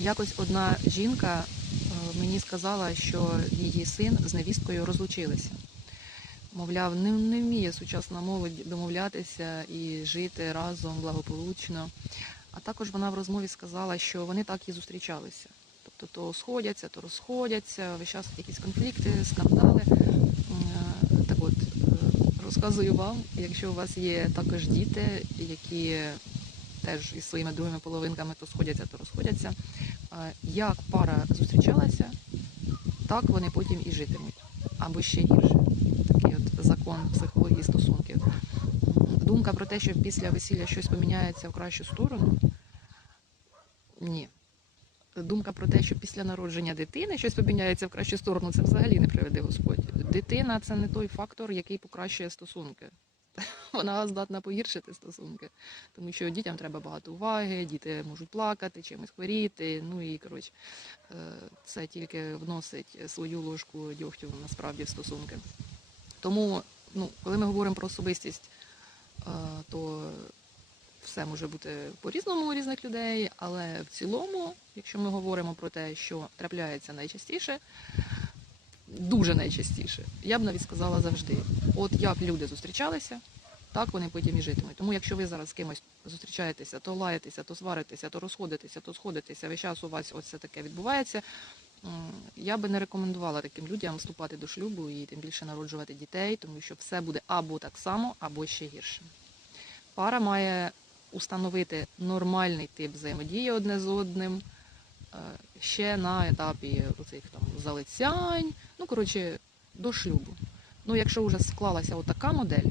Якось одна жінка е, мені сказала, що її син з невісткою розлучилися. Мовляв, не, не вміє сучасна молодь домовлятися і жити разом благополучно. А також вона в розмові сказала, що вони так і зустрічалися. Тобто то сходяться, то розходяться, весь час якісь конфлікти, скандали. Е, Так от, е, розказую вам, якщо у вас є також діти, які теж із своїми другими половинками то сходяться, то розходяться. Як пара зустрічалася, так вони потім і житимуть. Або ще гірше. Такий от закон психології стосунків. Думка про те, що після весілля щось поміняється в кращу сторону. Ні. Думка про те, що після народження дитини щось поміняється в кращу сторону, це взагалі не приведе Господь. Дитина це не той фактор, який покращує стосунки. Вона здатна погіршити стосунки, тому що дітям треба багато уваги, діти можуть плакати, чимось хворіти. Ну і коротше, е, це тільки вносить свою ложку дьогтю насправді в стосунки. Тому, ну, коли ми говоримо про особистість, е, то все може бути по-різному у різних людей, але в цілому, якщо ми говоримо про те, що трапляється найчастіше, дуже найчастіше, я б навіть сказала завжди: от як люди зустрічалися, так вони потім і житимуть. Тому якщо ви зараз з кимось зустрічаєтеся, то лаєтеся, то сваритеся, то розходитеся, то сходитеся, весь час у вас ось це таке відбувається. Я би не рекомендувала таким людям вступати до шлюбу і тим більше народжувати дітей, тому що все буде або так само, або ще гірше. Пара має установити нормальний тип взаємодії одне з одним ще на етапі оцих там залицянь, ну коротше, до шлюбу. Ну, якщо вже склалася отака модель